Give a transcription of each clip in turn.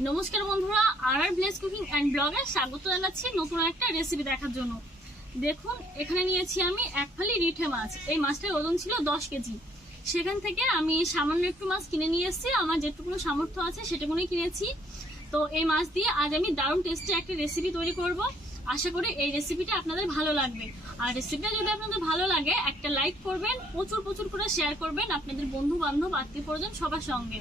নমস্কার বন্ধুরা, আর village cooking and ব্লগে স্বাগত জানাচ্ছি নতুন একটা রেসিপি দেখার জন্য। দেখুন, এখানে নিয়েছি আমি এক ফালি রিঠে মাছ। এই মাছটার ওজন ছিল 10 কেজি। সেখান থেকে আমি সামান্য একটু মাছ কিনে নিয়ে এসেছি। আমার যেটুকুনো সামর্থ্য আছে সেটুকুনই কিনেছি। তো এই মাছ দিয়ে আজ আমি দারুণ টেস্টি একটা রেসিপি তৈরি করব। আশা করি এই রেসিপিটা আপনাদের ভালো লাগবে। আর রেসিপিটা যদি আপনাদের ভালো লাগে একটা লাইক করবেন, প্রচুর করে শেয়ার করবেন আপনাদের বন্ধু বান্ধব আত্মীয় পরিজন সবার সঙ্গে।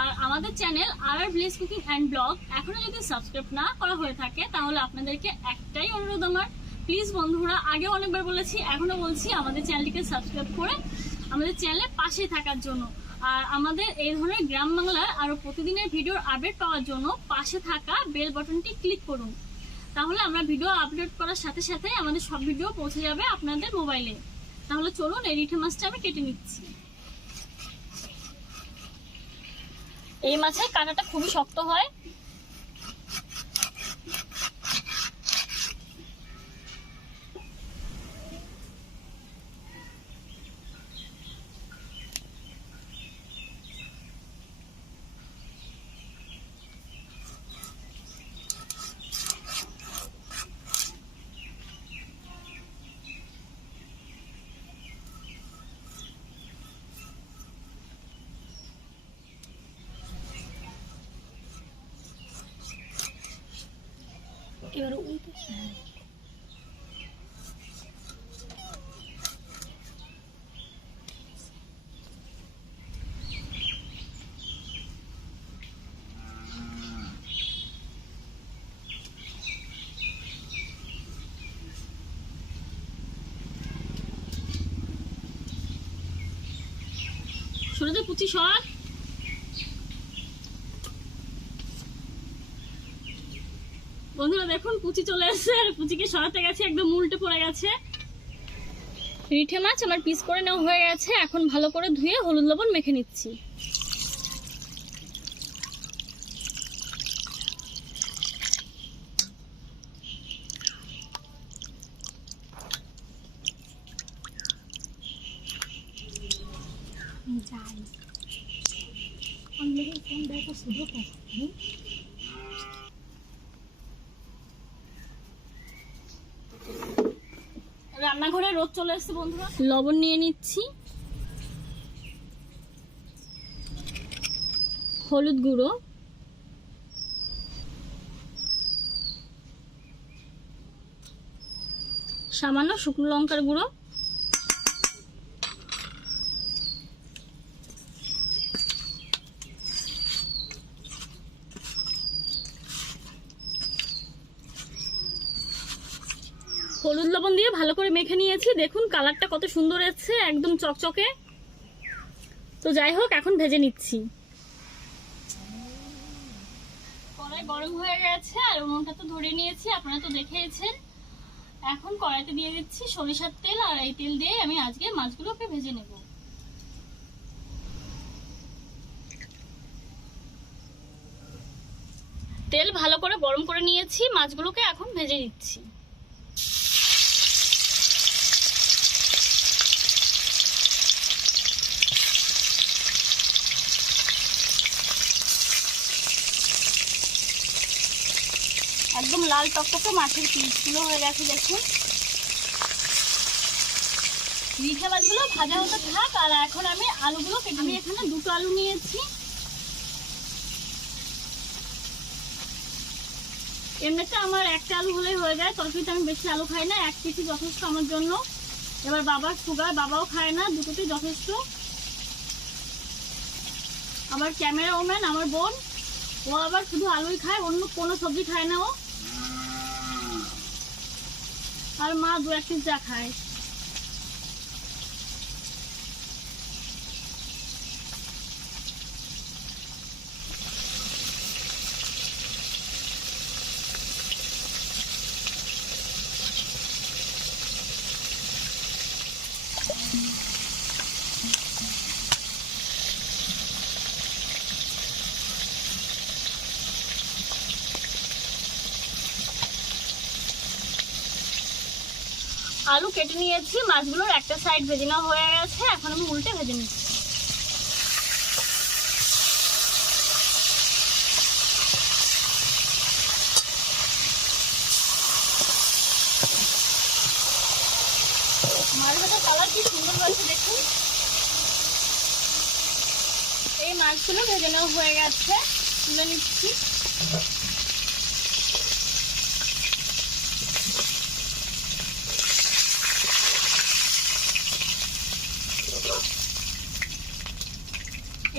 আর আমাদের চ্যানেল আর ভিলেজ কুকিং অ্যান্ড ব্লগ এখনো যদি সাবস্ক্রাইব না করা হয়ে থাকে তাহলে আপনাদেরকে একটাই অনুরোধ আমার, প্লিজ বন্ধুরা, আগেও অনেকবার বলেছি এখনো বলছি, আমাদের চ্যানেলটিকে সাবস্ক্রাইব করে আমাদের চ্যানেলে পাশে থাকার জন্য। আর আমাদের এই ধরনের গ্রাম বাংলার আরো প্রতিদিনের ভিডিওর আপডেট পাওয়ার জন্য পাশে থাকা বেল বাটনটি ক্লিক করুন। তাহলে আমরা ভিডিও আপলোড করার সাথে সাথে আমাদের সব ভিডিও পৌঁছে যাবে আপনাদের মোবাইলে। তাহলে চলুন, এই রিঠে মাছটা আমি কেটে নিচ্ছি। এই মাছের কাঁটাটা খুবই শক্ত হয়। এবারে উল্টে সরে পুচি সর। বন্ধুরা দেখুন, কুচি চলে এসেছে আর কুচিকে সরাতে গেছে, একদম উল্টে পড়ে গেছে। রিঠে মাছ আমার পিস করে নেওয়া হয়ে গেছে। এখন ভালো করে ধুয়ে হলুদ লবণ মেখে নিচ্ছি। রান্নাঘরে রোদ চলে এসেছে বন্ধুরা। লবণ নিয়ে নিচ্ছি, হলুদ গুঁড়ো, সামান্য শুকনো লঙ্কার গুঁড়ো, হলুদ লবণ দিয়ে ভালো করে মেখে নিয়েছি। দেখুন কালারটা কত সুন্দর এসেছে, একদম চকচকে। তো যাই হোক, এখন ভেজে নিচ্ছি। কড়াই গরম হয়ে গেছে আর উনুনটা তো ধরে নিয়েছি, আপনারা তো দেখেছেন। এখন কড়াইতে দিয়ে দিচ্ছি সরিষার তেল, আর এই তেল দিয়ে আমি আজকে মাছগুলোকে ভেজে নেব। তেল ভালো করে গরম করে নিয়েছি, মাছগুলোকে এখন ভেজে নিচ্ছি। একদম লাল টকটকে মাছের পিসগুলো হয়ে গেছে। দেখুন রিঠে মাছগুলো ভাজা হতে থাক, আর এখন আমি আলুগুলো কেটে, আমি এখানে 2টো আলু নিয়েছি। এমনিতে আমার একটা আলু হলেই হয়ে যায়, তরকারিতে আমি বেশি আলু খাই না, 1 পিসই যথেষ্ট আমার জন্য। এবার বাবার সুগার, বাবাও খায় না, দুটোতেই যথেষ্ট। আবার ক্যামেরা ওম্যান আমার বোন, ও আবার শুধু আলুই খায়, অন্য কোনো সবজি খায় না ও। আর মা 2-1 পিস যা খায়। আলু কেটে নিয়েছি, মাছগুলোর একটা সাইড ভেজে নেওয়া হয়ে গেছে। এখন আমি উল্টে ভেজে নিচ্ছি। এই মাছগুলো ভেজে নেওয়া হয়ে গেছে, তুলে নিচ্ছি।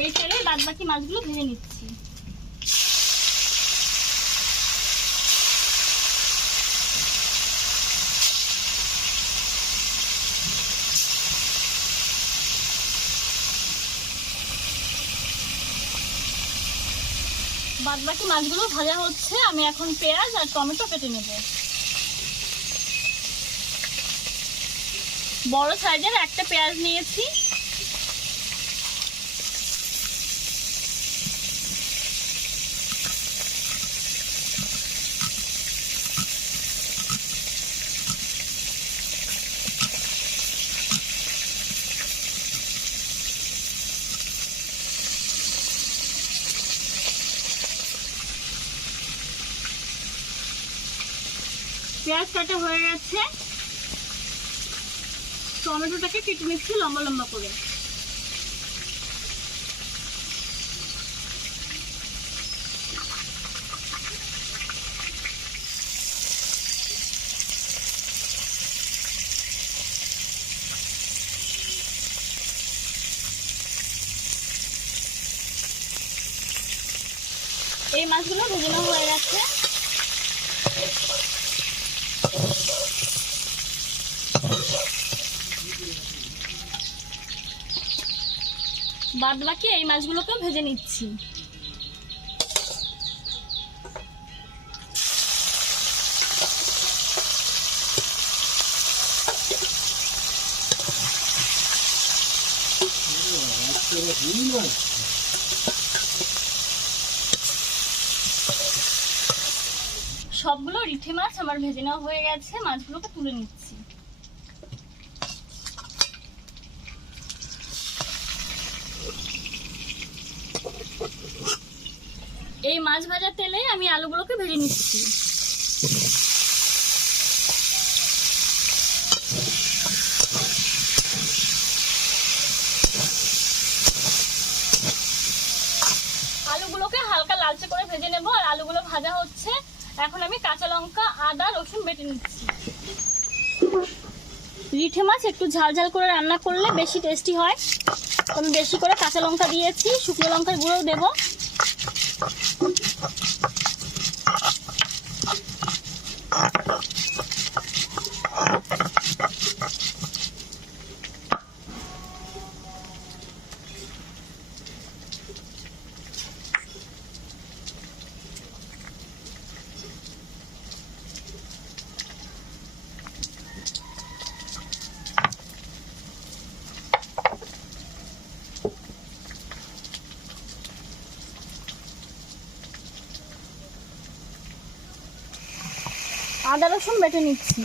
এই তেলে বাদ বাকি মাছগুলো ভেজে নিচ্ছি। বাদ বাকি মাছগুলো ভাজা হচ্ছে, আমি এখন পেঁয়াজ আর টমেটো কেটে নেব। বড় সাইজের একটা পেঁয়াজ নিয়েছি। পেঁয়াজ কাটা হয়ে গেছে, টমেটোটাকে কেটে নিচ্ছি লম্বা লম্বা করে। এই মাছগুলো ভেজে নেওয়া হয়ে গেছে। বাদ বাকি এই মাছগুলোকে ভেজে নিচ্ছি। সবগুলো রিঠে মাছ আমার ভেজে নেওয়া হয়ে গেছে, মাছগুলোকে তুলে নিচ্ছি। এই মাছ ভাজা তেলে আমি আলুগুলোকে ভেজে নিচ্ছি। আলুগুলোকে হালকা লালচে করে ভেজে নেব। আর আলুগুলো ভাজা হচ্ছে, এখন আমি কাঁচা লঙ্কা, আদা, রসুন বেটে নিচ্ছি। রিঠে মাছ একটু ঝাল ঝাল করে রান্না করলে বেশি টেস্টি হয়। আমি বেশি করে কাঁচা লঙ্কা দিয়েছি, শুকনো লঙ্কার গুঁড়োও দেবো। আদা রসুন বেটে নিচ্ছি।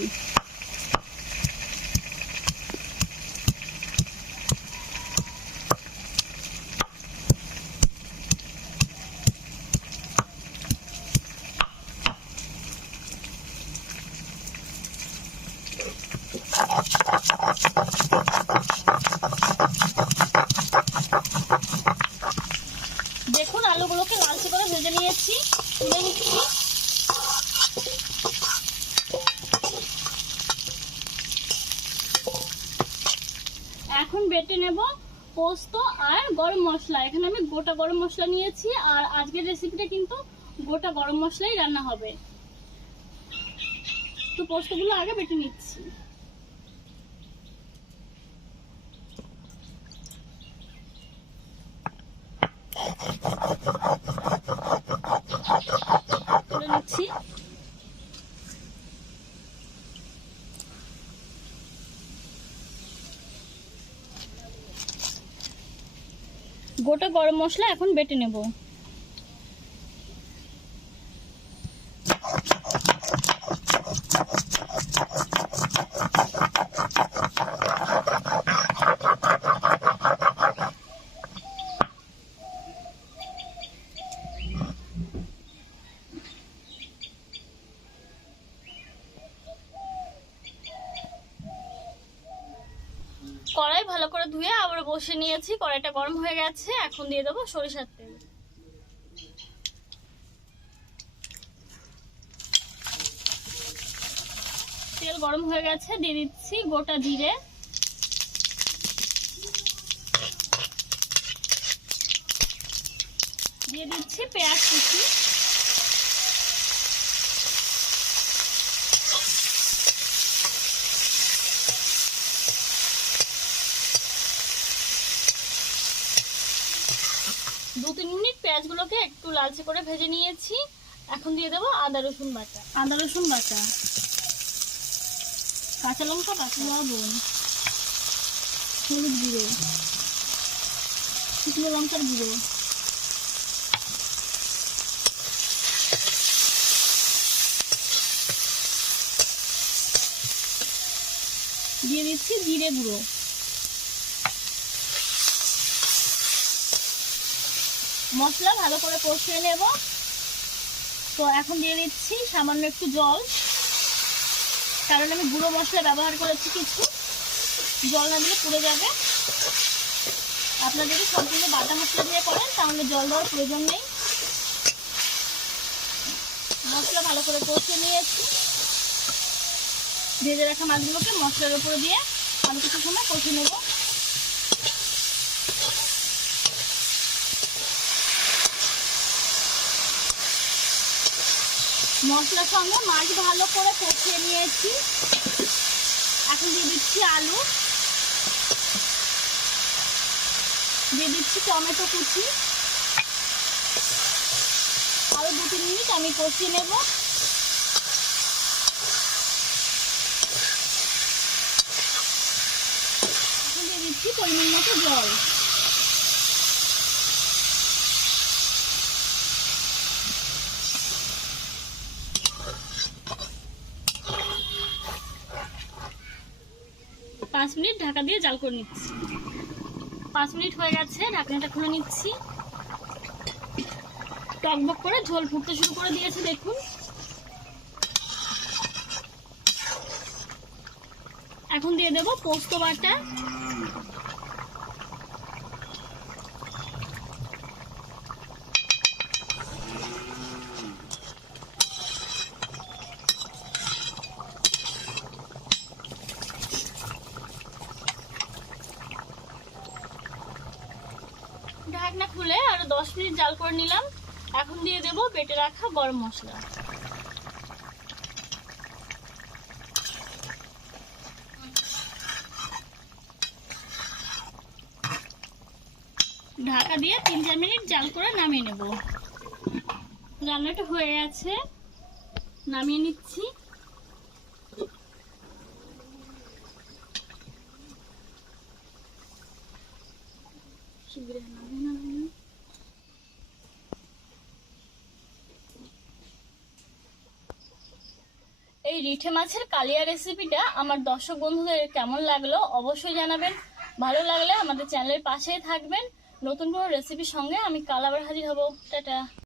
দেখুন আলুগুলোকে লালচে করে ভেজে নিয়েছি, তুলে নিচ্ছি। এখন বেটে নেব পোস্ত আর গরম মশলা। এখানে আমি গোটা গরম মশলা নিয়েছি, আর আজকের রেসিপিটা কিন্তু গোটা গরম মশলাই রান্না হবে। তো পোস্তগুলো আগে বেটে নিচ্ছি। তুলে নিচ্ছি। গোটা গরম মশলা এখন বেটে নেব। কড়াই ভালো করে ধুয়ে ধুয়ে আবার বসে নিয়েছি, কড়াইটা গরম হয়ে গেছে। এখন দিয়ে দেবো সরিষার তেল। তেল গরম হয়ে গেছে, দিয়ে দিচ্ছি গোটা জিরে, দিয়ে দিচ্ছি পেঁয়াজ কুচি, দু তিন মিনিট পেঁয়াজগুলোকে একটু লালচে করে ভেজে নিয়েছি। এখন দিয়ে দেবো আদা রসুন বাটা, কাঁচা লঙ্কা বাটা, লবণ, হলুদ গুঁড়ো, শুকনো লঙ্কার গুঁড়ো, দিয়ে দিচ্ছি জিরে গুঁড়ো। মশলা ভালো করে কষিয়ে নেব। তো এখন দিয়ে দিচ্ছি সামান্য একটু জল, কারণ আমি গুঁড়ো মশলা ব্যবহার করেছি কিছু, জল না দিলে পুড়ে যাবে। আপনারা যদি সম্পূর্ণ বাটা মশলা দিয়ে করেন তাহলে জল দেওয়ার প্রয়োজন নেই। মশলা ভালো করে কষিয়ে নিয়েছি। ভেজে রাখা মাছগুলোকে মশলার উপরে দিয়ে আমি কিছু সময় কষিয়ে নেব। মশলার সঙ্গে মাছ ভালো করে কষিয়ে নিয়েছি। এখন দিয়ে দিচ্ছি আলু, দিয়ে দিচ্ছি টমেটো কুচি। আরো 2-3 মিনিট আমি কষিয়ে নেব। এখন দিয়ে দিচ্ছি পরিমাণ মতো জল। পাঁচ মিনিট ঢাকা দিয়ে জাল করে নিচ্ছি। 5 মিনিট হয়ে গেছে, ঢাকনাটা খুলে নিচ্ছি। টকবক করে ঝোল ফুটতে শুরু করে দিয়েছে, দেখুন। এখন দিয়ে দেব পোস্ত বাটা, ঢাকনা খুলে আরো 10 মিনিট জাল করে নিলাম। এখন দিয়ে দেব বেটে রাখা গরম মশলা। ঢাকা দিয়ে 3-4 মিনিট জাল করে নামিয়ে নেব। রান্নাটা হয়ে গেছে, নামিয়ে নিচ্ছি। এই রিঠে মাছের কালিয়া রেসিপিটা আমার দর্শক বন্ধুদের কেমন লাগলো অবশ্যই জানাবেন। ভালো লাগলে আমাদের চ্যানেলের পাশেই থাকবেন। নতুন কোনো রেসিপির সঙ্গে আমি কাল আবার হাজির হব। টাটা।